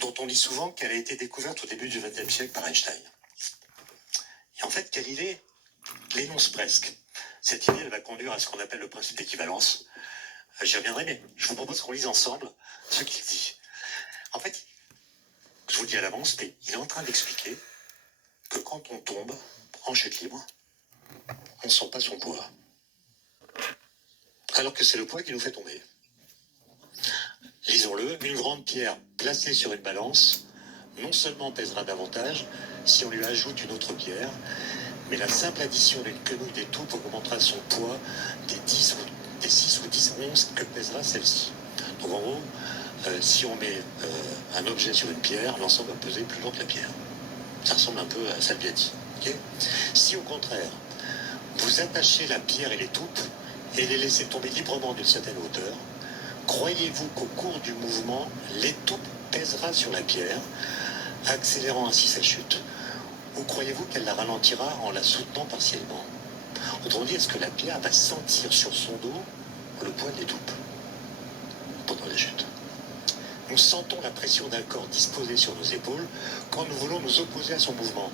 dont on dit souvent qu'elle a été découverte au début du XXe siècle par Einstein. Et en fait, Galilée l'énonce presque. Cette idée, elle va conduire à ce qu'on appelle le principe d'équivalence. J'y reviendrai, mais je vous propose qu'on lise ensemble ce qu'il dit. En fait, je vous le dis à l'avance, mais il est en train d'expliquer que quand on tombe en chute libre, on ne sent pas son poids. Alors que c'est le poids qui nous fait tomber. Lisons-le, une grande pierre placée sur une balance non seulement pèsera davantage si on lui ajoute une autre pierre, mais la simple addition d'une quenouille d'étoupe augmentera son poids des 6 ou 10 onces que pèsera celle-ci. Donc en gros, si on met un objet sur une pierre, l'ensemble va peser plus lourd que la pierre. Ça ressemble un peu à Salviati. Okay, si au contraire, vous attachez la pierre et l'étoupe et les laissez tomber librement d'une certaine hauteur, croyez-vous qu'au cours du mouvement, l'étoupe pèsera sur la pierre, accélérant ainsi sa chute, ou croyez-vous qu'elle la ralentira en la soutenant partiellement? Autrement dit, est-ce que la pierre va sentir sur son dos le poids de l'étoupe pendant la chute? Nous sentons la pression d'un corps disposé sur nos épaules quand nous voulons nous opposer à son mouvement.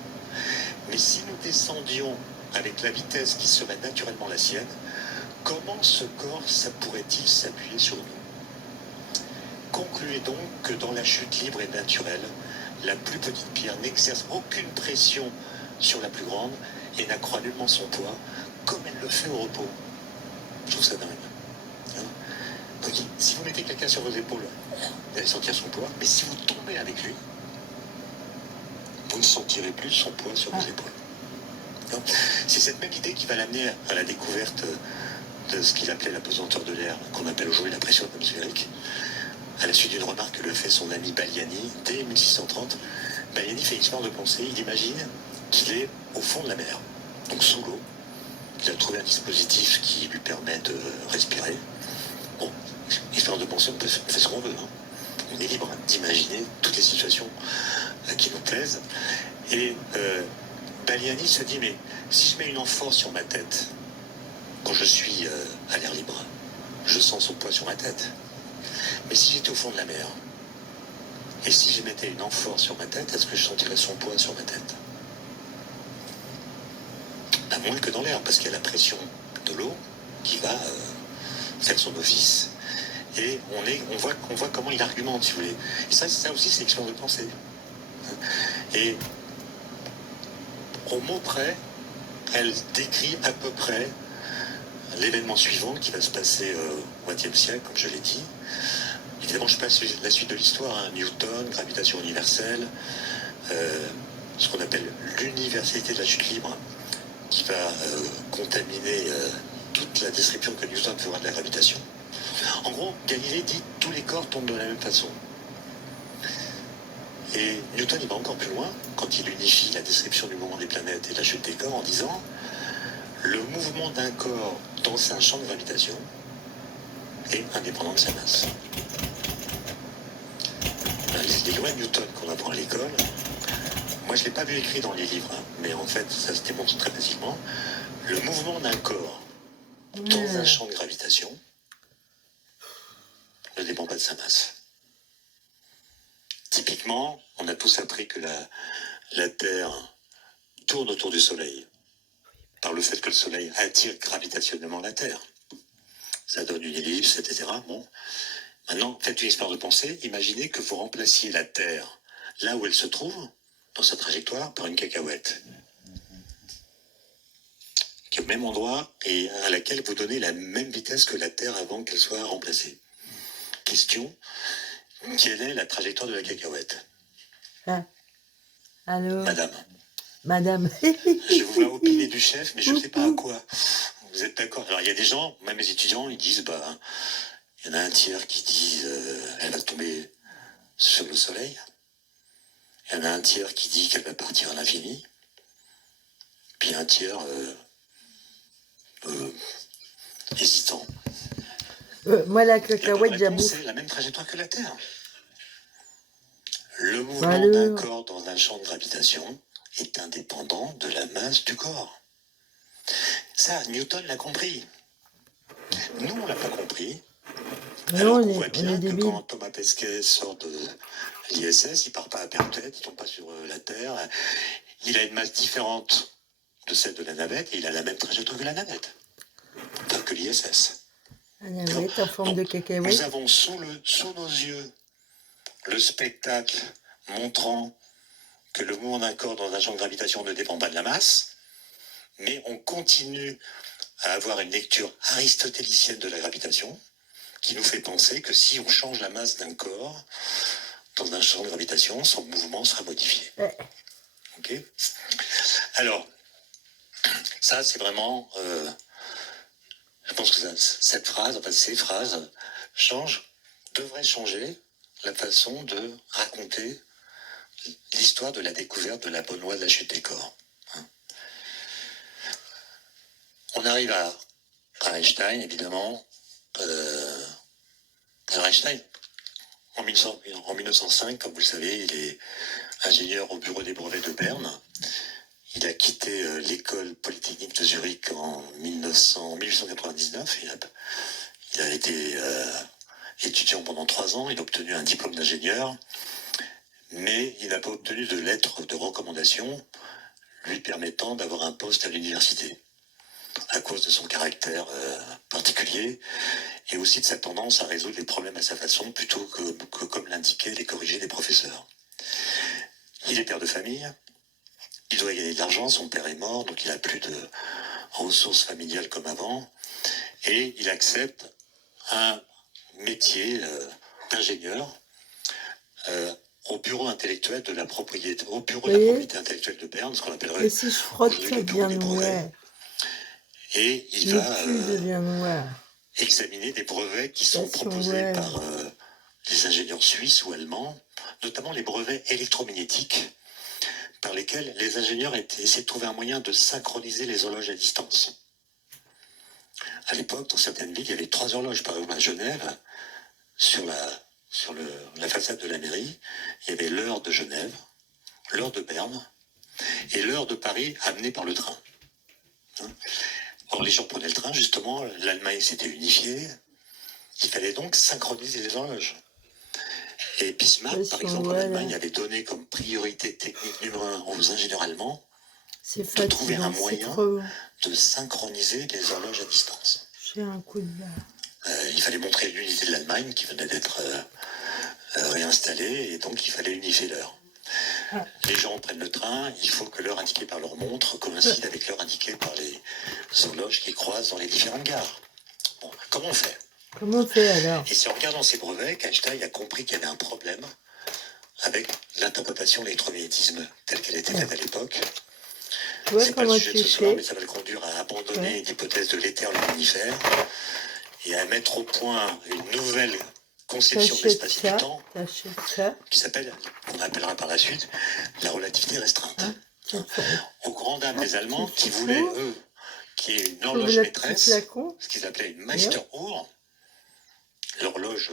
Mais si nous descendions avec la vitesse qui serait naturellement la sienne, comment ce corps pourrait-il s'appuyer sur nous? Concluez donc que dans la chute libre et naturelle, la plus petite pierre n'exerce aucune pression sur la plus grande et n'accroît nullement son poids, comme elle le fait au repos. Je trouve ça dingue. Hein? Donc, si vous mettez quelqu'un sur vos épaules, vous allez sentir son poids, mais si vous tombez avec lui, vous ne sentirez plus son poids sur vos épaules. C'est cette même idée qui va l'amener à la découverte de ce qu'il appelait la pesanteur de l'air, qu'on appelle aujourd'hui la pression atmosphérique. À la suite d'une remarque que le fait son ami Baliani, dès 1630, Baliani fait une expérience de pensée, il imagine qu'il est au fond de la mer, donc sous l'eau. Il a trouvé un dispositif qui lui permet de respirer. Bon, expérience de pensée, on peut faire ce qu'on veut. Hein. On est libre d'imaginer toutes les situations qui nous plaisent. Et Baliani se dit, mais si je mets une amphore sur ma tête, quand je suis à l'air libre, je sens son poids sur ma tête. Mais si j'étais au fond de la mer, et si je mettais une amphore sur ma tête, est-ce que je sentirais son poids sur ma tête? À moins que dans l'air, parce qu'il y a la pression de l'eau qui va faire son office. Et on voit comment il argumente, si vous voulez. Et ça aussi, c'est l'expérience de pensée. Et au mot près, elle décrit à peu près l'événement suivant qui va se passer au XXe siècle, comme je l'ai dit. Évidemment, je passe la suite de l'histoire, hein. Newton, gravitation universelle, ce qu'on appelle l'universalité de la chute libre, qui va contaminer toute la description que Newton fera de la gravitation. En gros, Galilée dit que tous les corps tombent de la même façon. Et Newton, il va encore plus loin quand il unifie la description du mouvement des planètes et de la chute des corps en disant le mouvement d'un corps dans un champ de gravitation est indépendant de sa masse. Les lois de Newton qu'on apprend à l'école, moi je ne l'ai pas vu écrit dans les livres, hein, mais en fait ça se démontre très facilement. Le mouvement d'un corps dans un champ de gravitation ne dépend pas de sa masse. Typiquement, on a tous appris que la Terre tourne autour du Soleil par le fait que le Soleil attire gravitationnellement la Terre. Ça donne une ellipse, etc. Bon. Maintenant, faites une expérience de pensée. Imaginez que vous remplaciez la Terre là où elle se trouve, dans sa trajectoire, par une cacahuète. Qui est au même endroit et à laquelle vous donnez la même vitesse que la Terre avant qu'elle soit remplacée. Question, quelle est la trajectoire de la cacahuète? Allô, Madame. Je vous vois opiner du chef, mais je ne sais pas à quoi. Vous êtes d'accord? Alors il y a des gens, même les étudiants, ils disent, il y en a un tiers qui disent elle va tomber sur le soleil. Il y en a un tiers qui dit qu'elle va partir à l'infini. Puis un tiers hésitant. moi la cacahuète, j'avoue. C'est la même trajectoire que la Terre. Le mouvement d'un corps dans un champ de gravitation est indépendant de la masse du corps. Ça, Newton l'a compris. Nous, on l'a pas compris. Alors on voit bien que quand Thomas Pesquet sort de l'ISS, il part pas à perpète, il tombe pas sur la Terre. Il a une masse différente de celle de la navette et il a la même trajectoire que la navette, enfin, que l'ISS. La navette en forme de Nous cacahuète. avons sous nos yeux le spectacle montrant que le mouvement d'un corps dans un champ de gravitation ne dépend pas de la masse, mais on continue à avoir une lecture aristotélicienne de la gravitation qui nous fait penser que si on change la masse d'un corps dans un champ de gravitation, son mouvement sera modifié. Ouais. Ok. Alors, ça c'est vraiment... je pense que cette phrase, enfin ces phrases, devraient changer la façon de raconter l'histoire de la découverte de la bonne loi de la chute des corps. On arrive à Einstein, évidemment. Alors Einstein, en 1905, comme vous le savez, il est ingénieur au bureau des brevets de Berne. Il a quitté l'école polytechnique de Zurich en 1899. Il a été étudiant pendant 3 ans. Il a obtenu un diplôme d'ingénieur, mais il n'a pas obtenu de lettre de recommandation lui permettant d'avoir un poste à l'université, à cause de son caractère particulier et aussi de sa tendance à résoudre les problèmes à sa façon plutôt que comme l'indiquaient les corrigés des professeurs. Il est père de famille, il doit gagner de l'argent, son père est mort, donc il n'a plus de ressources familiales comme avant, et il accepte un métier d'ingénieur au bureau intellectuel de la propriété, au bureau de la propriété intellectuelle de Berne, ce qu'on appellerait Et si je frotte, ça le bureau devient des noir. brevets. Et il Le va cul devient noir. examiner des brevets qui sont Station proposés web. par les ingénieurs suisses ou allemands, notamment les brevets électromagnétiques, par lesquels les ingénieurs essaient de trouver un moyen de synchroniser les horloges à distance. À l'époque, dans certaines villes, il y avait 3 horloges. Par exemple, à Genève, sur la façade de la mairie, il y avait l'heure de Genève, l'heure de Berne et l'heure de Paris amenée par le train. Or, les gens prenaient le train, justement, l'Allemagne s'était unifiée, il fallait donc synchroniser les horloges. Et Bismarck, par exemple, en Allemagne, avait donné comme priorité technique numéro 1 aux ingénieurs allemands de trouver un moyen de synchroniser les horloges à distance. J'ai un coup de barre. Il fallait montrer l'unité de l'Allemagne qui venait d'être réinstallée, et donc il fallait unifier l'heure. Les gens prennent le train, il faut que l'heure indiquée par leur montre coïncide avec l'heure indiquée par les horloges qui croisent dans les différentes gares. Bon, comment on fait? Comment on fait alors? Et c'est en regardant ces brevets qu'Einstein a compris qu'il y avait un problème avec l'interprétation de l'électromagnétisme telle qu'elle était faite à l'époque. C'est pas le sujet de ce soir, mais ça va le conduire à abandonner l'hypothèse de l'éther luminifère et à mettre au point une nouvelle conception de l'espace et du temps qui s'appelle, qu'on appellera par la suite, la relativité restreinte. Aux grandes dames des Allemands qui voulaient, eux, qu'il y ait une horloge maîtresse, ce qu'ils appelaient une Meisteruhr, l'horloge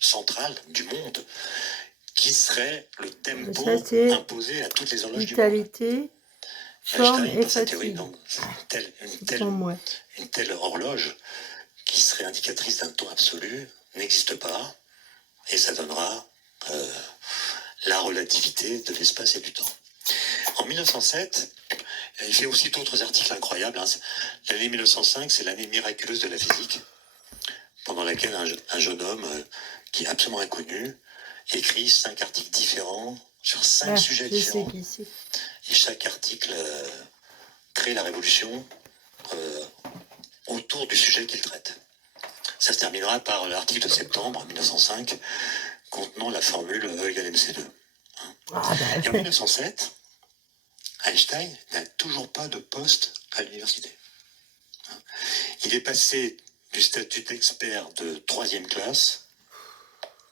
centrale du monde, qui serait le tempo imposé à toutes les horloges du monde. Forme Einstein, et dans sa théorie, fatigue. donc, une telle horloge qui serait indicatrice d'un temps absolu n'existe pas, et ça donnera la relativité de l'espace et du temps. En 1907, il fait aussi d'autres articles incroyables. L'année 1905, c'est l'année miraculeuse de la physique, pendant laquelle un jeune homme qui est absolument inconnu écrit 5 articles différents sur 5 sujets différents. Et chaque article crée la révolution autour du sujet qu'il traite. Ça se terminera par l'article de septembre 1905 contenant la formule E égale MC2. Et en 1907, Einstein n'a toujours pas de poste à l'université. Il est passé du statut d'expert de 3e classe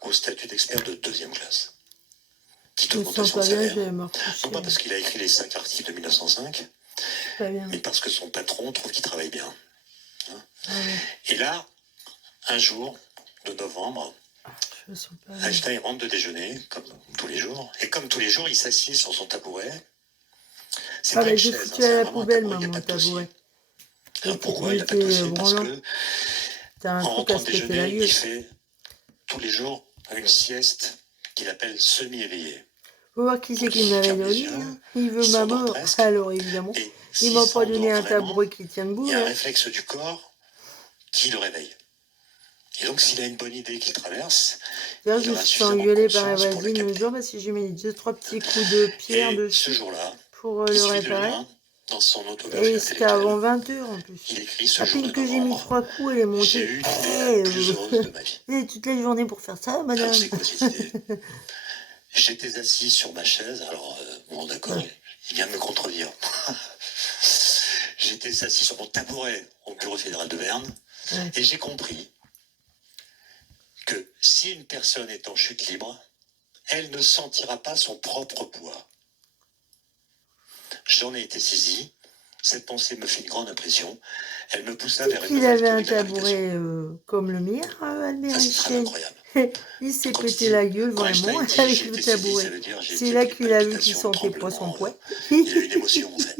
au statut d'expert de 2e classe. Petite augmentation de salaire. Non pas parce qu'il a écrit les 5 articles de 1905, mais parce que son patron trouve qu'il travaille bien. Et là, un jour de novembre, Einstein rentre de déjeuner, comme tous les jours, et comme tous les jours, il s'assied sur son tabouret. C'est pas une chaise, c'est vraiment un tabouret, il n'y a pas de dossier. Alors pourquoi il n'y a pas de dossier? Parce que en rentrant de déjeuner, il fait tous les jours une sieste qu'il appelle semi-éveillé. Faut voir qui c'est qui Il m'avait ferme les donné. yeux, Hein. Il veut il ma s'endort mort. presque, Alors évidemment, et il s'il m'a pas donné s'endort un vraiment, tabouret qui tient il debout. y a un Hein. réflexe du corps qui le réveille. Et donc, s'il a une bonne idée qu'il traverse, D'ailleurs, il je me aura suis fait suffisamment de engueuler par la conscience pour le voisine le capter. jour parce que j'ai mis 2-3 petits coups de pierre Et ce dessus jour-là, pour qui le suit de réparer. lire dans son autobiographie Et c'était avant intellectuelle, 20 h en plus. il écrit ce À jour de peine que j'ai mis novembre. 3 coups, elle est J'ai montée. eu l'idée la plus heureuse de ma vie. Et toute la journée pour faire ça, Alors madame. c'est quoi cette idée? J'étais assis sur ma chaise, alors bon d'accord, il vient de me contredire. J'étais assis sur mon tabouret au bureau fédéral de Berne, et j'ai compris que si une personne est en chute libre, elle ne sentira pas son propre poids. J'en ai été saisi. Cette pensée me fit une grande impression. Elle me poussa vers une Il nouvelle avait un théorie de la gravitation. tabouret comme le mien, Albert Ça, c'est très Einstein. incroyable. Il s'est Quand pété il dit- la gueule quand vraiment Einstein dit avec j'ai le été saisi, tabouret. ça veut dire j'ai C'est été là pris de qu'il a vu qu'il palpitations, sentait pas son tremblements, poids. il a eu une émotion en fait.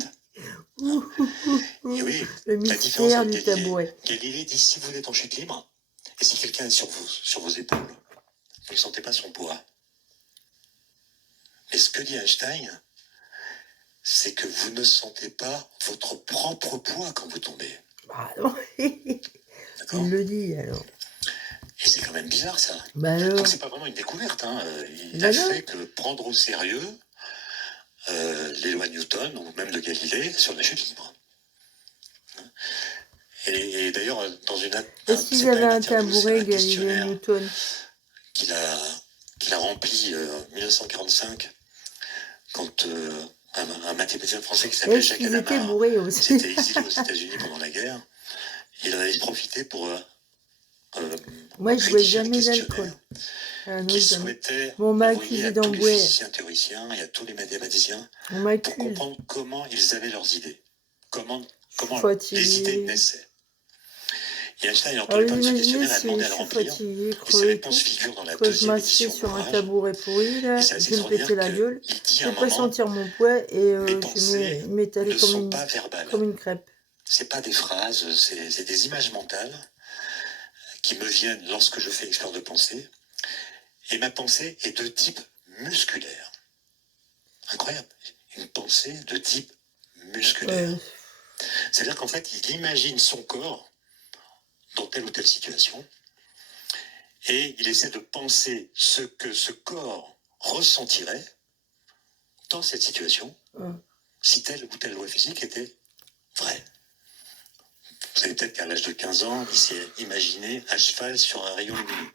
Et oui, Le la différence mystère avec du Galilée. tabouret. Galilée dit si vous êtes en chute libre, et si quelqu'un est sur vos épaules, vous ne sentez pas son poids. Mais ce que dit Einstein, c'est que vous ne sentez pas votre propre poids quand vous tombez. Bah non. D'accord ? Il le dit alors. Et c'est quand même bizarre ça. Bah alors. Donc c'est pas vraiment une découverte. Hein. Il Bah n'a non. fait que prendre au sérieux les lois de Newton ou même de Galilée sur la chute libre. Et d'ailleurs, dans une Est-ce qu'ils avaient un tabouret, Galilée et Newton qu'il a rempli en 1945 quand un mathématicien français qui s'appelait Jacques Ils étaient Hadamard bourrés aussi. s'était exilé aux États-Unis pendant la guerre. Il en avait profité pour moi, je bois jamais d'alcool. Qui souhaitait on m'a envoyer accusé à d'en tous les boire. physiciens théoriciens et à tous les mathématiciens pour comprendre comment ils avaient leurs idées, comment les idées naissaient. Et Einstein, ayant entendu parler de ce questionnaire, a demandé à le remplir. Et ses réponses figurent dans la deuxième édition de sur un l'ouvrage. tabouret pourri, là, Et c'est assez je me pétais la gueule. Il dit Je à un ne pas moment, sentir mon poids et mes pensées je m'étalais ne sont pas verbales. comme une crêpe. C'est pas des phrases, c'est des images mentales qui me viennent lorsque je fais l'expérience de pensée. Et ma pensée est de type musculaire. Incroyable. Une pensée de type musculaire. C'est-à-dire qu'en fait, il imagine son corps dans telle ou telle situation et il essaie de penser ce que ce corps ressentirait dans cette situation si telle ou telle loi physique était vraie. Vous savez peut-être qu'à l'âge de 15 ans, il s'est imaginé à cheval sur un rayon lumineux.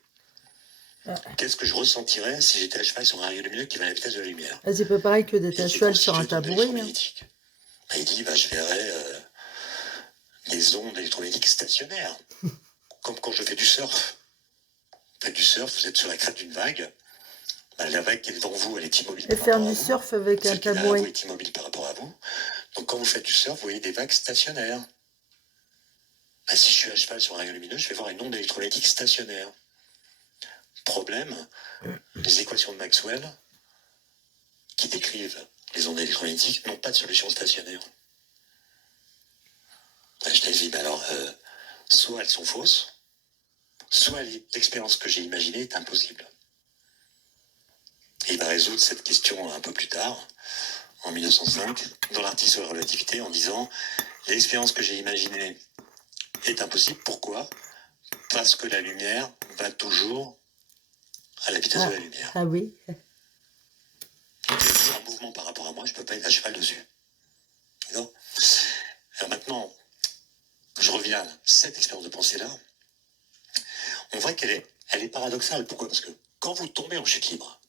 Qu'est-ce que je ressentirais si j'étais à cheval sur un rayon lumineux qui va à la vitesse de la lumière? C'est pas pareil que d'être à cheval sur un tabouret. Il dit, je verrais des ondes électromagnétiques stationnaires, comme quand je fais du surf. Vous faites du surf, vous êtes sur la crête d'une vague, la vague qui est devant vous, elle est immobile par rapport à vous. Et faire du surf avec un tabouret. Celle qui est immobile par rapport à vous. Donc quand vous faites du surf, vous voyez des vagues stationnaires. Si je suis à cheval sur un rayon lumineux, je vais voir une onde électromagnétique stationnaire. Problème, les équations de Maxwell qui décrivent les ondes électromagnétiques n'ont pas de solution stationnaire. Je dis, soit elles sont fausses, soit l'expérience que j'ai imaginée est impossible. Et il va résoudre cette question un peu plus tard, en 1905, dans l'article sur la relativité, en disant l'expérience que j'ai imaginée est impossible. Pourquoi? Parce que la lumière va toujours à la vitesse de la lumière. Ah oui. Il y a toujours un mouvement par rapport à moi, je ne peux pas être à cheval dessus. D'accord? Alors maintenant, je reviens à cette expérience de pensée-là. On voit qu'elle est paradoxale. Pourquoi? Parce que quand vous tombez en chute libre,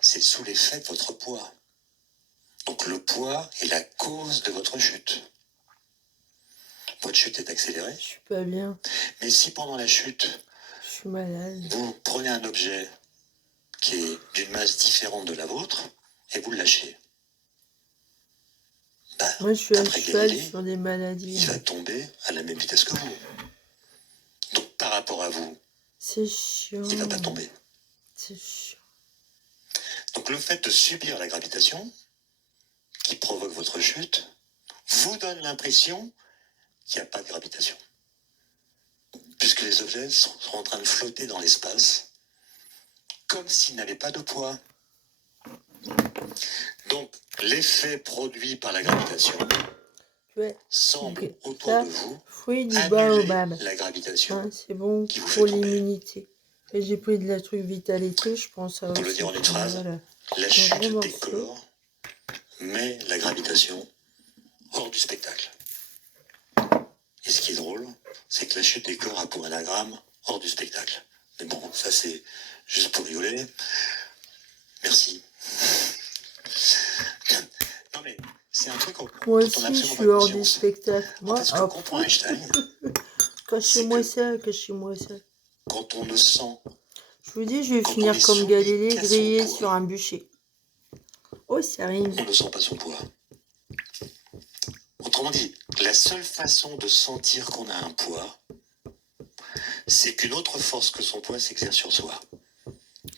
c'est sous l'effet de votre poids. Donc le poids est la cause de votre chute. Votre chute est accélérée. Je suis pas bien. Mais si pendant la chute, je suis malade, vous prenez un objet qui est d'une masse différente de la vôtre et vous le lâchez, moi je suis à cheval sur des maladies. Il va tomber à la même vitesse que vous. Donc par rapport à vous, c'est chiant. Il ne va pas tomber. C'est chiant. Donc le fait de subir la gravitation qui provoque votre chute vous donne l'impression qu'il n'y a pas de gravitation. Puisque les objets sont en train de flotter dans l'espace comme s'il n'avait pas de poids. Donc, l'effet produit par la gravitation semble autour de vous fruit du annuler baobab. la gravitation. Hein, c'est bon qui vous pour fait tomber. l'immunité. Et j'ai pris de la truc vitalité, je pense à Pour le dire en une phrase, voilà. la Un chute gros des morceau. corps met la gravitation hors du spectacle. Et ce qui est drôle, c'est que la chute des corps a pour anagramme hors du spectacle. Mais bon, ça c'est juste pour rigoler. Merci. Non mais, c'est un truc Moi dont on a aussi, je absolument suis pas hors du conscience. spectacle. Moi, Parce que comprend Einstein, cachez-moi ça, cachez-moi ça. quand on ne sent... Je vous dis, je vais Quand on finir est comme soumis Galilée, qu'à son grillé poids. sur un bûcher. Oh, ça rime. On ne sent pas son poids. Autrement dit, la seule façon de sentir qu'on a un poids, c'est qu'une autre force que son poids s'exerce sur soi.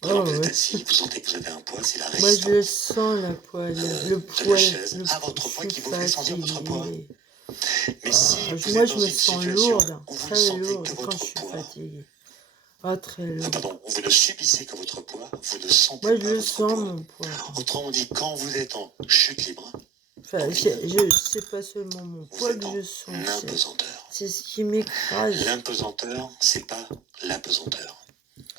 Par exemple, vous êtes assis, vous sentez que vous avez un poids, c'est la Moi, résistance. je le sens, le poids. Le de poids, la chaise à votre poids qui vous fait sentir votre poids. Mais si vous moi, êtes je dans me une sens situation lourde, où vous ne très sentez lourde que quand votre je suis poids, fatiguée. Ah, très lourde. pardon, vous ne subissez que votre poids, vous ne sentez Moi, je pas le votre sens, poids. mon poids. Autrement dit, quand vous êtes en chute libre, Enfin, c'est pas seulement mon poids que je sens. l'impesanteur. C'est ce qui m'écrase. L'impesanteur, c'est pas l'apesanteur.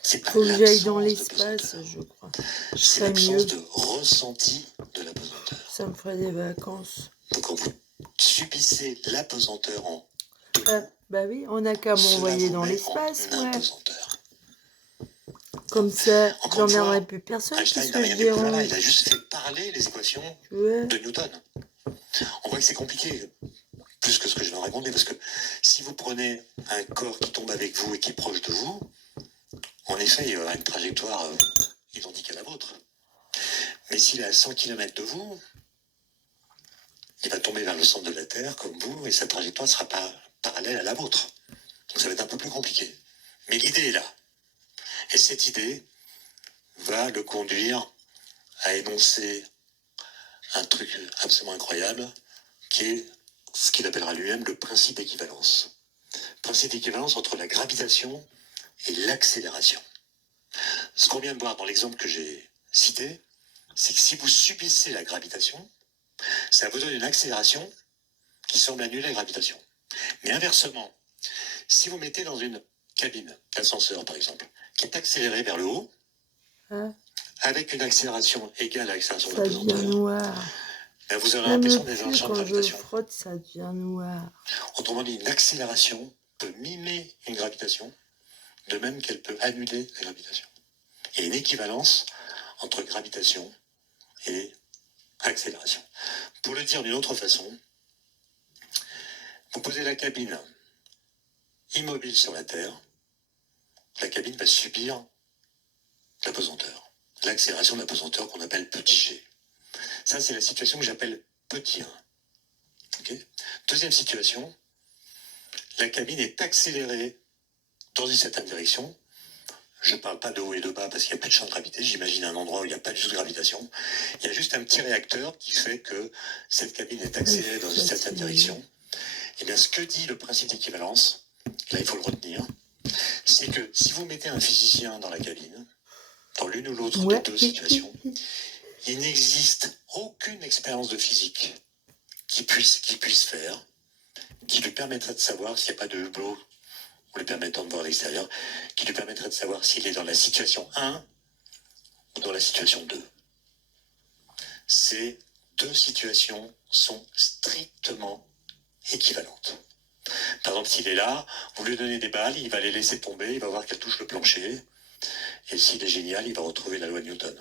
C'est pas Faut que j'aille dans l'absence l'espace, de je crois. C'est l'absence de ressenti de l'apesanteur. Ça me ferait des vacances. Donc quand vous subissez l'apesanteur en bah oui, on n'a qu'à m'envoyer dans l'espace, ouais. Impesanteur. Comme ça, j'emmènerai plus personne. Einstein Qu'est-ce n'a que rien je découvert là, dirais? il a juste fait parler les équations Ouais. de Newton. On voit que c'est compliqué, plus que ce que je viens de raconter, parce que si vous prenez un corps qui tombe avec vous et qui est proche de vous, en effet, il aura une trajectoire identique à la vôtre. Mais s'il est à 100 km de vous, il va tomber vers le centre de la Terre comme vous, et sa trajectoire ne sera pas parallèle à la vôtre. Donc ça va être un peu plus compliqué. Mais l'idée est là. Et cette idée va le conduire à énoncer un truc absolument incroyable, qui est ce qu'il appellera lui-même le principe d'équivalence. Principe d'équivalence entre la gravitation et l'accélération. Ce qu'on vient de voir dans l'exemple que j'ai cité, c'est que si vous subissez la gravitation, ça vous donne une accélération qui semble annuler la gravitation. Mais inversement, si vous mettez dans une cabine d'ascenseur, par exemple, qui est accélérée vers le haut, avec une accélération égale à l'accélération de la pesanteur, ça devient noir. Ben vous aurez l'impression d'être dans un champ de gravitation. Quand je frotte, ça devient noir. Autrement dit, une accélération peut mimer une gravitation, de même qu'elle peut annuler la gravitation. Il y a une équivalence entre gravitation et accélération. Pour le dire d'une autre façon, vous posez la cabine immobile sur la Terre, la cabine va subir la pesanteur, l'accélération de la pesanteur qu'on appelle petit g. Ça, c'est la situation que j'appelle petit 1. Okay. Deuxième situation, la cabine est accélérée dans une certaine direction. Je ne parle pas de haut et de bas parce qu'il n'y a plus de champ de gravité. J'imagine un endroit où il n'y a pas du tout de gravitation. Il y a juste un petit réacteur qui fait que cette cabine est accélérée dans une certaine direction. Et bien, ce que dit le principe d'équivalence, là il faut le retenir, c'est que si vous mettez un physicien dans la cabine, dans l'une ou l'autre des deux situations, il n'existe aucune expérience de physique qui puisse faire, qui lui permettrait de savoir s'il n'y a pas de hublot ou lui permettant de voir l'extérieur, qui lui permettrait de savoir s'il est dans la situation 1 ou dans la situation 2. Ces deux situations sont strictement équivalentes. Par exemple, s'il est là, vous lui donnez des balles, il va les laisser tomber, il va voir qu'elles touchent le plancher, et s'il est génial, il va retrouver la loi de Newton,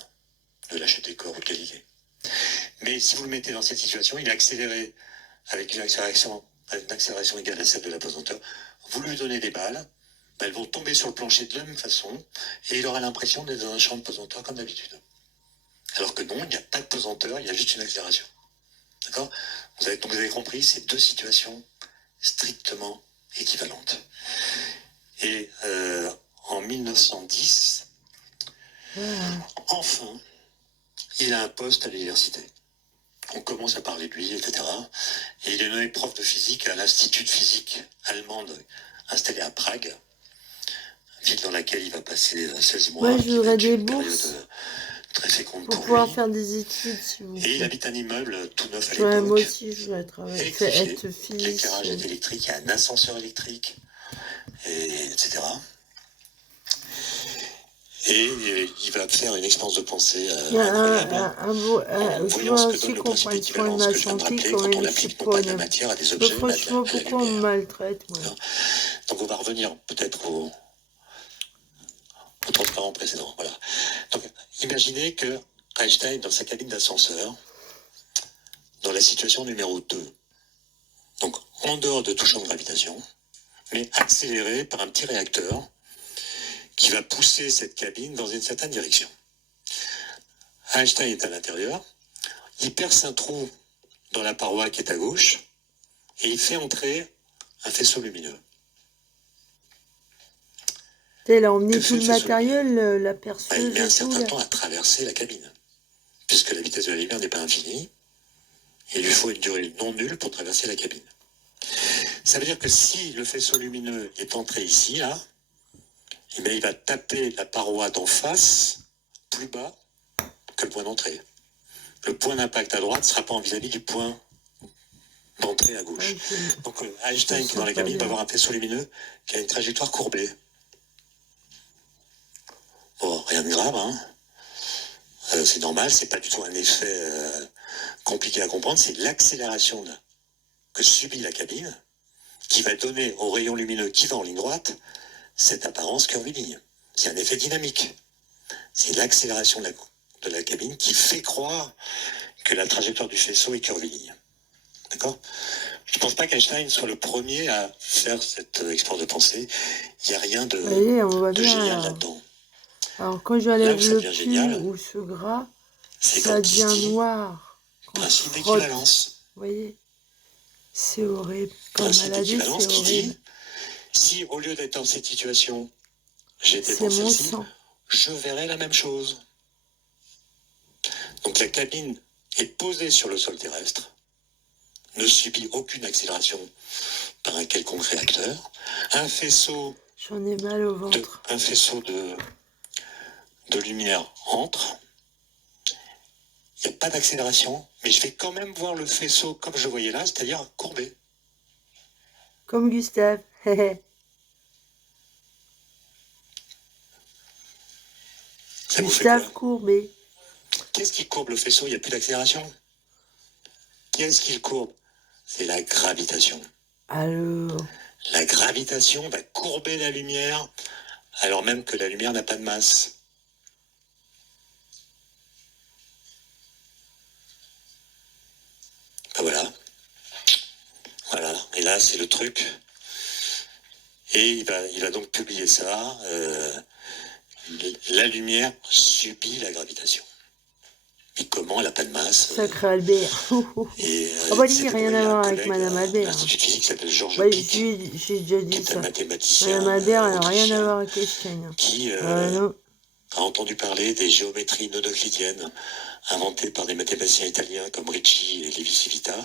de la chute des corps ou de Galilée. Mais si vous le mettez dans cette situation, il est accéléré avec une accélération égale à celle de la pesanteur. Vous lui donnez des balles, elles vont tomber sur le plancher de la même façon, et il aura l'impression d'être dans un champ de pesanteur comme d'habitude. Alors que non, il n'y a pas de pesanteur, il y a juste une accélération. D'accord ? Vous avez compris, c'est deux situations strictement équivalentes. Et en 1910, enfin, il a un poste à l'université. On commence à parler de lui, etc. Et il est nommé prof de physique à l'Institut de physique allemande installé à Prague, ville dans laquelle il va passer 16 mois, Moi, je qui va voudrais être des une période bourses très féconde pour pour pouvoir lui. faire des études, s'il vous Et il plaît. habite un immeuble tout neuf à Moi l'époque, aussi, je voudrais travailler, électrifié. être L'éclairage est physicien. électrique, il y a un ascenseur électrique, etc. Et il va faire une expérience de pensée incroyable en Je voyant veux ce que donne aussi le qu'on principe prenne soin de d'équivalence ma que je viens de santé, rappeler qu'on quand on réfléchisse applique non pour pas de la une... matière à des Mais objets, mais franchement, à la pourquoi on me lumière. maltraite, moi? Donc on va revenir peut-être au transparent précédent. Voilà. Donc imaginez que Einstein, dans sa cabine d'ascenseur, dans la situation numéro 2, donc en dehors de tout champ de gravitation, mais accéléré par un petit réacteur qui va pousser cette cabine dans une certaine direction. Einstein est à l'intérieur, il perce un trou dans la paroi qui est à gauche et il fait entrer un faisceau lumineux. Il a emmené tout le matériel, la Il perceuse met un et tout, certain là. temps à traverser la cabine, puisque la vitesse de la lumière n'est pas infinie. Il lui faut une durée non nulle pour traverser la cabine. Ça veut dire que si le faisceau lumineux est entré ici, là, eh bien, il va taper la paroi d'en face plus bas que le point d'entrée. Le point d'impact à droite ne sera pas vis-à-vis du point d'entrée à gauche. Donc Einstein qui est dans la cabine va avoir un faisceau lumineux qui a une trajectoire courbée. Bon, rien de grave, hein. C'est normal, c'est pas du tout un effet compliqué à comprendre, c'est l'accélération que subit la cabine qui va donner au rayon lumineux qui va en ligne droite cette apparence curviligne. C'est un effet dynamique. C'est l'accélération de la cabine qui fait croire que la trajectoire du faisceau est curviligne. D'accord ? Je ne pense pas qu'Einstein soit le premier à faire cette expérience de pensée. Il n'y a rien de génial là-dedans. Alors quand j'enlève le pus ou ce gras, ça devient noir. Principe d'équivalence. Vous voyez ? C'est horrible. Comme maladie, c'est horrible. Si au lieu d'être dans cette situation, j'étais dans celle-ci, je verrais la même chose. Donc la cabine est posée sur le sol terrestre, ne subit aucune accélération par un quelconque réacteur. Un faisceau, j'en ai mal au ventre. Un faisceau de lumière entre. Il n'y a pas d'accélération, mais je vais quand même voir le faisceau comme je voyais là, c'est-à-dire courbé. Comme Gustave. Gustave courbé. Qu'est-ce qui courbe le faisceau? Il n'y a plus d'accélération. Qu'est-ce qui le courbe? C'est la gravitation. Alors? La gravitation va courber la lumière, alors même que la lumière n'a pas de masse. Ben voilà. Voilà. Et là, c'est le truc. Et il va donc publier ça. La lumière subit la gravitation. Et comment elle n'a pas de masse? Sacré Albert. Ah bah il n'y a rien à voir avec Madame Albert. L'Institut de physique s'appelle Georges Ouais, Pic, j'ai déjà dit ça. Mathématicien Madame Albert, elle n'a rien à voir avec Einstein. Qui a entendu parler des géométries non-euclidiennes inventées par des mathématiciens italiens comme Ricci et Levi-Civita.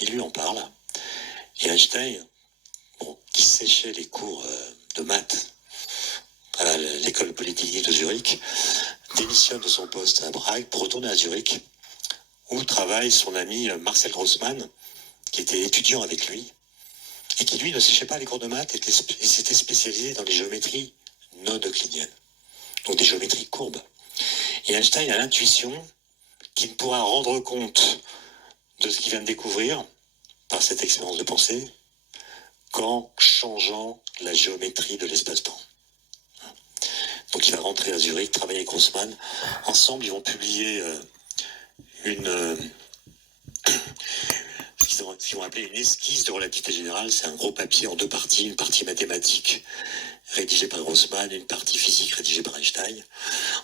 Il lui en parle. Et Einstein, qui séchait les cours de maths à l'école polytechnique de Zurich, démissionne de son poste à Prague pour retourner à Zurich, où travaille son ami Marcel Grossmann, qui était étudiant avec lui, et qui lui ne séchait pas les cours de maths et s'était spécialisé dans les géométries non-euclidiennes, donc des géométries courbes. Et Einstein a l'intuition qu'il ne pourra rendre compte de ce qu'il vient de découvrir par cette expérience de pensée qu'en changeant la géométrie de l'espace-temps. Donc il va rentrer à Zurich, travailler avec Grossmann. Ensemble, ils vont publier ce qu'ils vont appeler une esquisse de relativité générale. C'est un gros papier en deux parties, une partie mathématique rédigée par Grossmann, une partie physique rédigée par Einstein.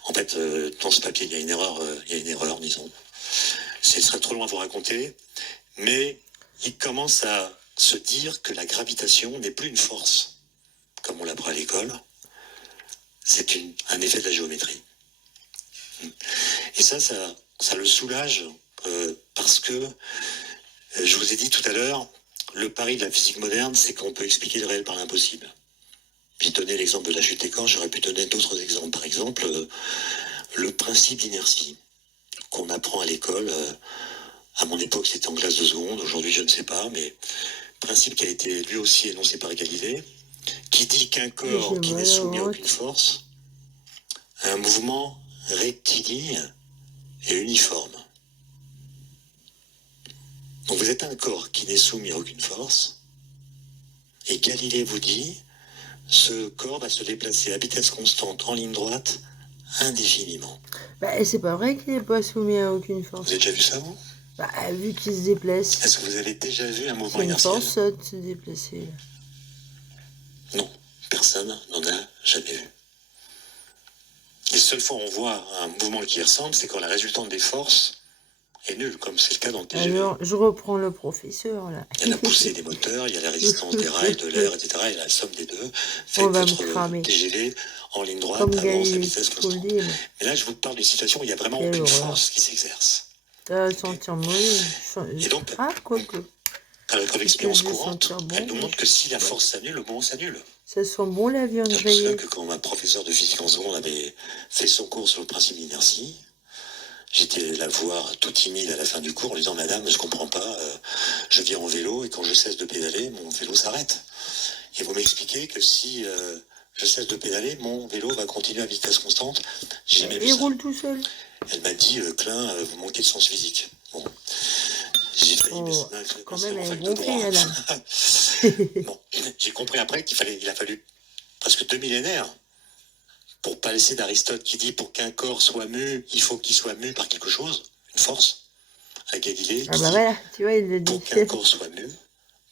En fait, dans ce papier, il y a une erreur, disons. Ce serait trop long à vous raconter, mais il commence à se dire que la gravitation n'est plus une force, comme on l'apprend à l'école. C'est un effet de la géométrie. Et ça le soulage parce que, je vous ai dit tout à l'heure, le pari de la physique moderne, c'est qu'on peut expliquer le réel par l'impossible. J'ai donné l'exemple de la chute des corps, j'aurais pu donner d'autres exemples. Par exemple, le principe d'inertie qu'on apprend à l'école. À mon époque, c'était en classe de seconde, aujourd'hui je ne sais pas, mais principe qui a été lui aussi énoncé par Galilée, qui dit qu'un corps qui n'est soumis à aucune force a un mouvement rectiligne et uniforme. Donc vous êtes un corps qui n'est soumis à aucune force, et Galilée vous dit, ce corps va se déplacer à vitesse constante en ligne droite indéfiniment. Bah, c'est pas vrai qu'il n'est pas soumis à aucune force. Vous avez déjà vu ça, vous? Bah, vu qu'il se déplace. Est-ce que vous avez déjà vu un mouvement inertiel? C'est une force de se déplacer. Non, personne n'en a jamais vu. Les seules fois où on voit un mouvement qui ressemble, c'est quand la résultante des forces est nulle, comme c'est le cas dans le TGV. Alors, je reprends le professeur, là. Il y a la poussée des moteurs, il y a la résistance des rails, de l'air, etc. Et la somme des deux fait On que va me votre cramer. TGV en ligne droite Comme avance à Galilée vitesse constante. Scoldé, Mais là, je vous parle d'une situation où il n'y a vraiment Quelle aucune horreur. force qui s'exerce. Ça va sentir mauvais. Et donc, Ah, quoique. avec l'expérience je vais courante, sentir bon, elle nous montre que si la ouais. force s'annule, le mouvement s'annule. Ça sent bon la viande Je me grillée. souviens que quand ma professeure de physique en seconde avait fait son cours sur le principe d'inertie, j'étais la voir tout timide à la fin du cours en lui disant « Madame, je comprends pas, je viens en vélo et quand je cesse de pédaler, mon vélo s'arrête. Et vous m'expliquez que si je cesse de pédaler, mon vélo va continuer à vitesse constante. » J'ai jamais vu Il ça. roule tout seul. Elle m'a dit « Klein, vous manquez de sens physique. » Bon. J'ai failli, mais c'est quand même, elle est de droit. gonflée, là. Bon, j'ai compris après qu'il a fallu presque 2 millénaires pour pas laisser d'Aristote qui dit pour qu'un corps soit mu, il faut qu'il soit mu par quelque chose, une force. À Galilée, Ah bah voilà, tu vois, il le dit. pour qu'un corps soit mu,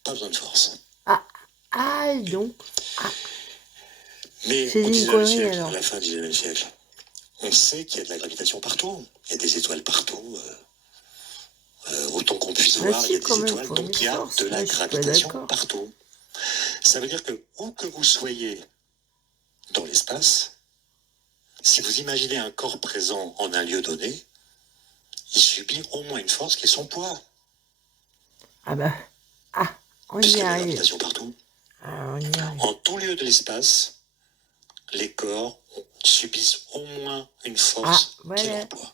pas besoin de force. Ah, donc. Ah. Mais c'est au une 19e connerie, siècle, alors. à la fin du 19e siècle, on sait qu'il y a de la gravitation partout. Il y a des étoiles partout. Autant qu'on puisse voir, il y a des étoiles. Donc il y a de la gravitation partout. Ça veut dire que où que vous soyez dans l'espace, si vous imaginez un corps présent en un lieu donné, il subit au moins une force qui est son poids. Ah bah, on y Puisqu'il y a de la arrive. gravitation partout. On y arrive. En tout lieu de l'espace, les corps subissent au moins une force qui est leur poids.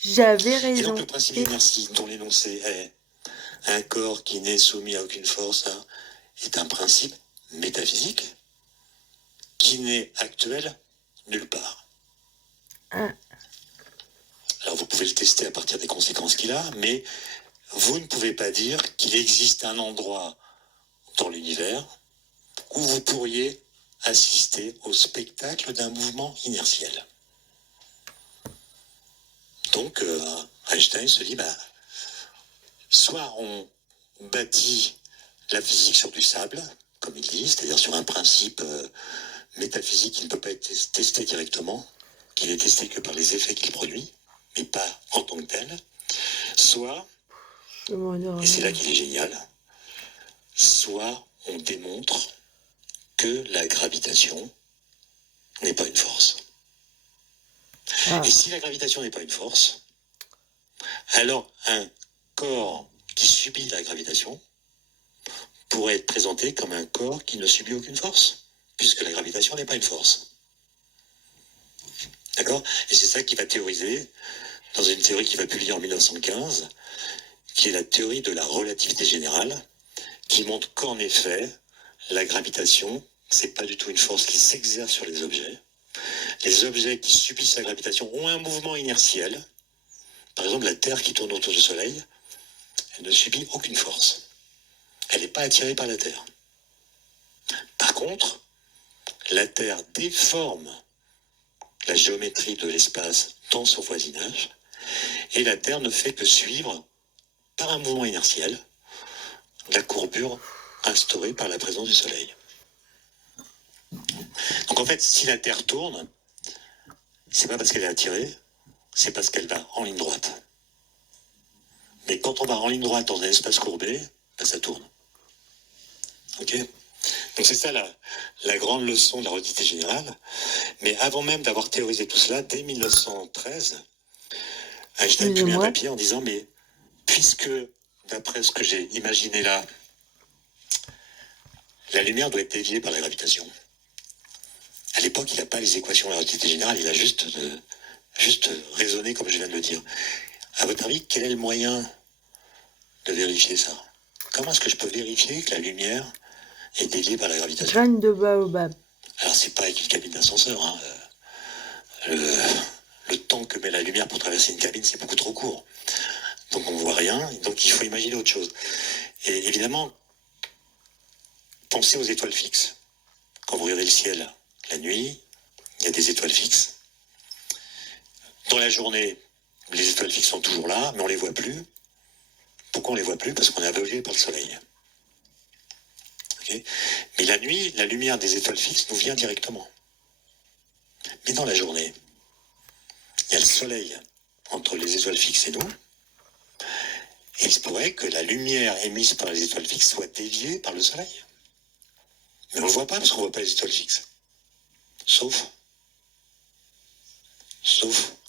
J'avais raison. Et donc le principe d'inertie dont l'énoncé est un corps qui n'est soumis à aucune force est un principe métaphysique qui n'est actuel nulle part. Alors vous pouvez le tester à partir des conséquences qu'il a, mais vous ne pouvez pas dire qu'il existe un endroit dans l'univers où vous pourriez assister au spectacle d'un mouvement inertiel. Donc Einstein se dit, soit on bâtit la physique sur du sable, comme il dit, c'est-à-dire sur un principe métaphysique qui ne peut pas être testé directement, qui n'est testé que par les effets qu'il produit, mais pas en tant que tel, soit, et c'est là qu'il est génial, soit on démontre que la gravitation n'est pas une force. Et si la gravitation n'est pas une force, alors un corps qui subit la gravitation pourrait être présenté comme un corps qui ne subit aucune force, puisque la gravitation n'est pas une force. D'accord? Et c'est ça qu'il va théoriser dans une théorie qu'il va publier en 1915, qui est la théorie de la relativité générale, qui montre qu'en effet, la gravitation, c'est pas du tout une force qui s'exerce sur les objets. Les objets qui subissent la gravitation ont un mouvement inertiel. Par exemple, la Terre qui tourne autour du Soleil, elle ne subit aucune force. Elle n'est pas attirée par la Terre. Par contre, la Terre déforme la géométrie de l'espace dans son voisinage, et la Terre ne fait que suivre, par un mouvement inertiel, la courbure instaurée par la présence du Soleil. Donc en fait, si la Terre tourne, c'est pas parce qu'elle est attirée, c'est parce qu'elle va en ligne droite. Mais quand on va en ligne droite dans un espace courbé, ça tourne. Ok? Donc c'est ça la grande leçon de la relativité générale. Mais avant même d'avoir théorisé tout cela, dès 1913, Einstein publie un papier en disant, mais puisque, d'après ce que j'ai imaginé là, la lumière doit être déviée par la gravitation, À l'époque, il n'a pas les équations de la relativité générale, il a juste raisonné comme je viens de le dire. À votre avis, quel est le moyen de vérifier ça? Comment est-ce que je peux vérifier que la lumière est déviée par la gravitation? Graine de baobab. Alors, c'est pas avec une cabine d'ascenseur. Hein. Le temps que met la lumière pour traverser une cabine, c'est beaucoup trop court. Donc, on ne voit rien. Donc, il faut imaginer autre chose. Et évidemment, pensez aux étoiles fixes. Quand vous regardez le ciel la nuit, il y a des étoiles fixes. Dans la journée, les étoiles fixes sont toujours là, mais on ne les voit plus. Pourquoi on ne les voit plus? Parce qu'on est aveuglé par le soleil. Okay. Mais la nuit, la lumière des étoiles fixes nous vient directement. Mais dans la journée, il y a le soleil entre les étoiles fixes et nous. Et il se pourrait que la lumière émise par les étoiles fixes soit déviée par le soleil. Mais on ne le voit pas parce qu'on ne voit pas les étoiles fixes. Sauf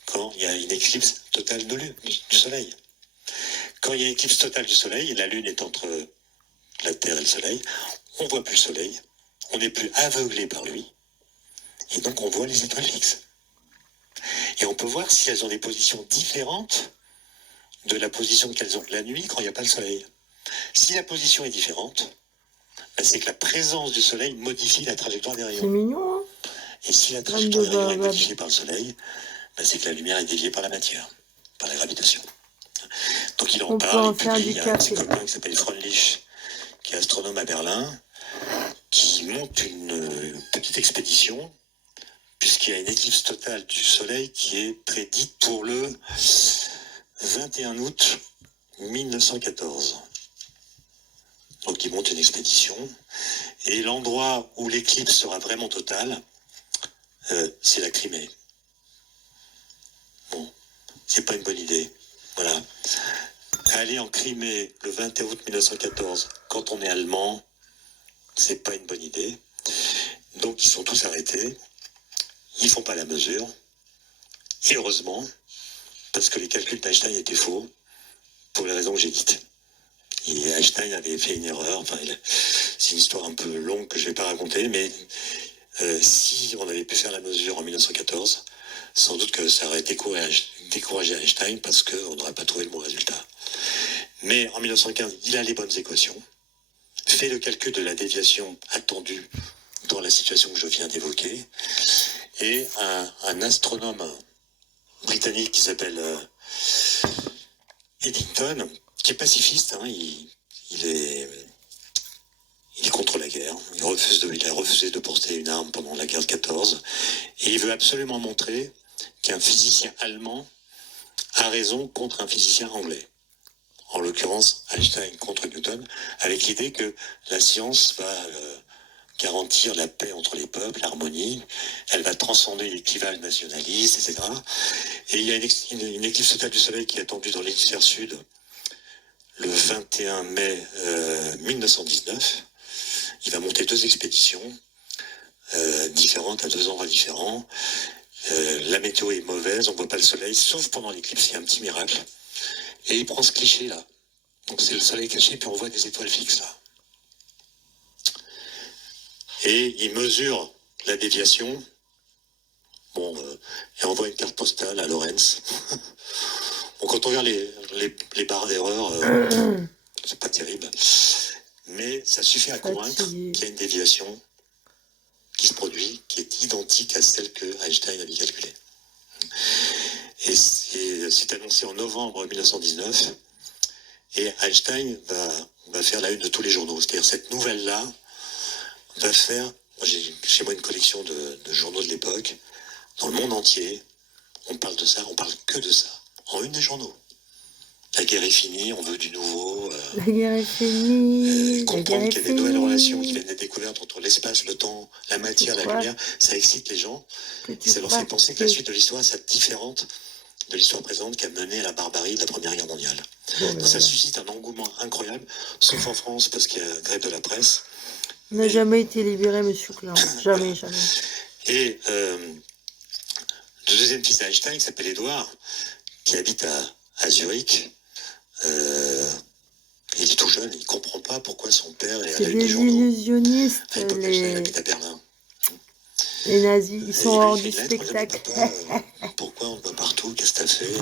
quand il y a une éclipse totale du soleil. Quand il y a une éclipse totale du soleil, la lune est entre la Terre et le soleil, on ne voit plus le soleil, on n'est plus aveuglé par lui, et donc on voit les étoiles fixes. Et on peut voir si elles ont des positions différentes de la position qu'elles ont la nuit quand il n'y a pas le soleil. Si la position est différente, ben c'est que la présence du soleil modifie la trajectoire des rayons. C'est mignon, hein? Et si la trajectoire des rayons est modifiée par le soleil, ben c'est que la lumière est déviée par la matière, par la gravitation. Donc il en parle, il publie, il y a un de ses copains qui s'appelle Freundlich, qui est astronome à Berlin, qui monte une petite expédition, puisqu'il y a une éclipse totale du soleil qui est prédite pour le 21 août 1914. Donc il monte une expédition, et l'endroit où l'éclipse sera vraiment totale, c'est la Crimée. Bon, c'est pas une bonne idée. Voilà. Aller en Crimée le 21 août 1914, quand on est allemand, c'est pas une bonne idée. Donc ils sont tous arrêtés. Ils font pas la mesure. Et heureusement, parce que les calculs d'Einstein étaient faux, pour les raisons que j'ai dites. Einstein avait fait une erreur. Enfin, c'est une histoire un peu longue que je vais pas raconter, mais si on avait pu faire la mesure en 1914, sans doute que ça aurait découragé Einstein parce qu'on n'aurait pas trouvé le bon résultat. Mais en 1915, il a les bonnes équations, fait le calcul de la déviation attendue dans la situation que je viens d'évoquer, et un astronome britannique qui s'appelle Eddington, qui est pacifiste, hein, il est contre la guerre, il a refusé de porter une arme pendant la guerre de 14, et il veut absolument montrer qu'un physicien allemand a raison contre un physicien anglais. En l'occurrence, Einstein contre Newton, avec l'idée que la science va garantir la paix entre les peuples, l'harmonie, elle va transcender les clivages nationalistes, etc. Et il y a une éclipse totale du soleil qui est attendue dans l'hémisphère sud le 21 mai 1919. Il va monter 2 expéditions différentes à 2 endroits différents. La météo est mauvaise, on ne voit pas le soleil, sauf pendant l'éclipse, il y a un petit miracle. Et il prend ce cliché là. Donc c'est le soleil caché, puis on voit des étoiles fixes là. Et il mesure la déviation. Bon, et envoie une carte postale à Lorentz. Bon, quand on regarde les barres d'erreur, c'est pas terrible. Mais ça suffit à convaincre qu'il y a une déviation qui se produit, qui est identique à celle que Einstein avait calculée. Et c'est annoncé en novembre 1919. Et Einstein va faire la une de tous les journaux. C'est-à-dire cette nouvelle-là va faire... Moi, j'ai chez moi une collection de journaux de l'époque. Dans le monde entier, on parle de ça, on parle que de ça. En une des journaux. La guerre est finie, on veut du nouveau. La guerre est finie. Comprendre qu'il y a des nouvelles relations qui viennent d'être découvertes entre l'espace, le temps, la matière, la lumière, ça excite les gens. Et ça leur fait penser que la suite de l'histoire est différente de l'histoire présente qui a mené à la barbarie de la Première Guerre mondiale. Donc ça suscite un engouement incroyable, sauf en France parce qu'il y a grève de la presse. Il n'a jamais été libéré, monsieur Klein. Jamais, jamais. Et le deuxième fils d'Einstein, qui s'appelle Édouard, qui habite à Zurich, il est tout jeune, il ne comprend pas pourquoi son père est à la une des journaux. Illusionnistes, à l'époque, Einstein habite à Berlin. Les nazis, ils sont il lui hors fait du une lettre, spectacle. papa, pourquoi on te voit partout, qu'est-ce que t'as fait?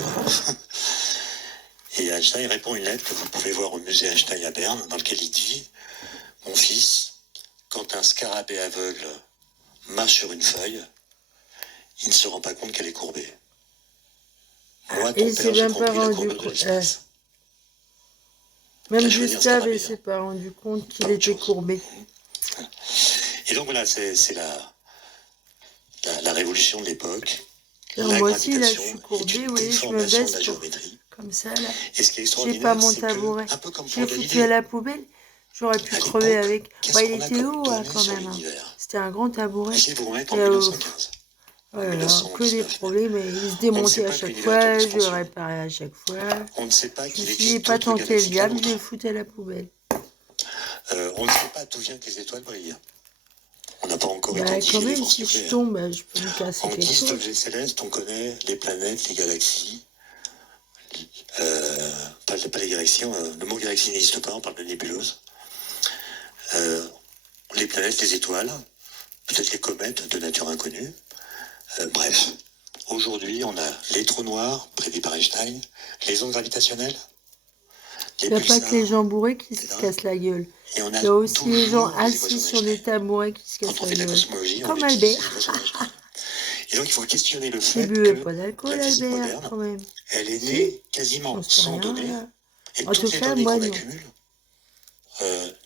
Et Einstein répond une lettre que vous pouvez voir au musée Einstein à Berne, dans lequel il dit: mon fils, quand un scarabée aveugle marche sur une feuille, il ne se rend pas compte qu'elle est courbée. Moi, ton Et c'est père, j'ai même pas compris la rendu courbure de compte. l'espace. Même Il a choisi un Gustave, il scarabée. s'est pas rendu compte qu'il Pas autre était chose. courbé. Et donc voilà, c'est la révolution de l'époque. Alors, La moi aussi, là, je gravitation suis est courbée, une vous voyez, je me déformation de baisse la pour... géométrie. Comme ça, là. Et ce qui est J'ai pas extraordinaire, mon c'est que, tabouret. un peu comme J'ai pour foutu à Galilée, la poubelle. J'aurais pu à crever l'époque, avec. qu'est-ce Bah, il qu'on a était comme haut, hein, données quand sur même. Hein. l'univers? C'était un grand tabouret. Je vais vous remettre en Et, 1915. oh là là, que des 1919 même. problèmes. Et il se On ne démontait sait à pas que chaque l'univers est en fois. Je expansion. réparais à chaque fois. On ne sait pas Je me qu'il suis dit, existe pas d'autres tenter le galaxies que la diable, je nôtre. foutre à la poubelle. On ne sait pas d'où vient que les étoiles brillent. On n'a pas encore Bah, identifié quand les même, forces si je nucléaires. tombe, je peux me casser En quelque 10 chose. objets célestes, on connaît les planètes, les galaxies. Pas les galaxies, le mot galaxie n'existe pas, on parle de nébuleuse. Les planètes, les étoiles, peut-être les comètes de nature inconnue. Bref, aujourd'hui, on a les trous noirs prédits par Einstein, les ondes gravitationnelles, les Il n'y a pas que les pulsars, gens bourrés qui se etc. cassent la gueule. Et on Il a y a aussi les gens toujours les assis équations sur des d'Einstein. tabourets qui se Quand cassent on la fait de la gueule. cosmologie, on Comme utilise les Albert. équations d'Einstein. Et donc, il faut questionner le Il fait buvait que pas la d'alcool, physique Albert, moderne, quand même. elle est Si, née quasiment j'en sais sans rien, données, là. et En tout toutes les cas, données moi, qu'on non. accumule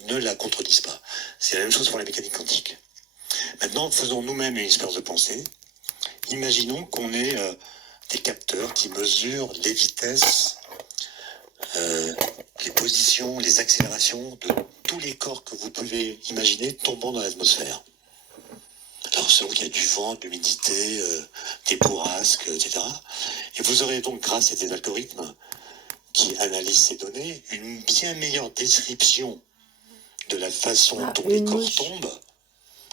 ne la contredisent pas. C'est la même chose pour la mécanique quantique. Maintenant, faisons nous-mêmes une expérience de pensée. Imaginons qu'on ait des capteurs qui mesurent les vitesses, les positions, les accélérations de tous les corps que vous pouvez imaginer tombant dans l'atmosphère. Alors, selon qu'il y a du vent, de l'humidité, des bourrasques, etc. Et vous aurez donc, grâce à des algorithmes qui analysent ces données, une bien meilleure description de la façon dont les corps tombent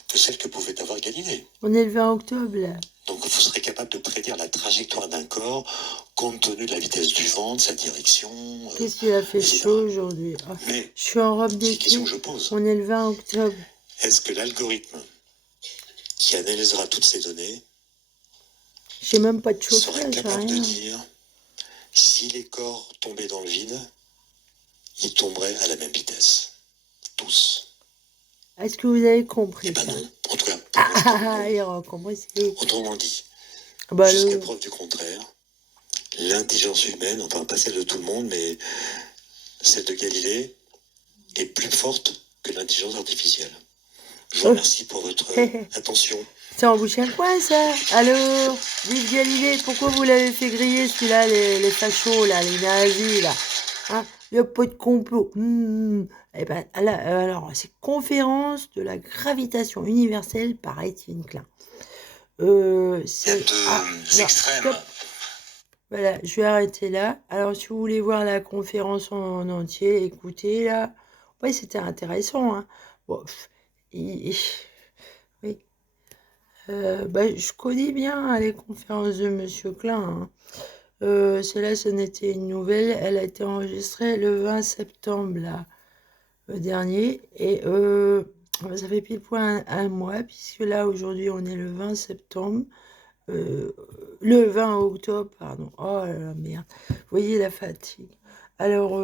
que celle que pouvait avoir Galilée. On est le 20 octobre, là. Donc vous serez capable de prédire la trajectoire d'un corps compte tenu de la vitesse du vent, de sa direction. Qu'est-ce qu'il a fait etc. chaud aujourd'hui? Oh, Mais je suis en robe c'est une question d'été. que je pose. On est le 20 octobre. Est-ce que l'algorithme qui analysera toutes ces données J'ai même pas de serait chauffage, capable de rien. dire si les corps tombaient dans le vide, ils tomberaient à la même vitesse? Tous. Est-ce que vous avez compris? Eh ben ça? non. En tout cas, Il a compris. autrement dit, Bah, jusqu'à preuve du contraire, l'intelligence humaine, enfin pas celle de tout le monde, mais celle de Galilée, est plus forte que l'intelligence artificielle. Je vous remercie pour votre attention. C'est en bouche à coin, ça. Alors, vive Galilée, pourquoi vous l'avez fait griller, celui-là, les fachos, là, les nazis, là? Hein? Il n'y a pas de complot. Eh ben, là, alors, c'est Conférence de la gravitation universelle par Étienne Klein. C'est... extrêmes. Stop. Voilà, je vais arrêter là. Alors, si vous voulez voir la conférence en entier, écoutez, là. Oui, c'était intéressant, hein. Bon, oui. Je connais bien les conférences de Monsieur Klein. Hein. Celle-là, ce n'était une nouvelle. Elle a été enregistrée le 20 septembre là, dernier. Et ça fait pile poil un mois, puisque là, aujourd'hui, on est le 20 septembre. Le 20 octobre, pardon. Oh là là, merde. Vous voyez la fatigue. Alors,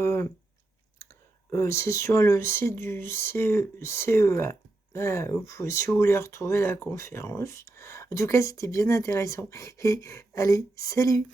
c'est sur le site du CEA. Voilà, si vous voulez retrouver la conférence. En tout cas, c'était bien intéressant. Et allez, salut!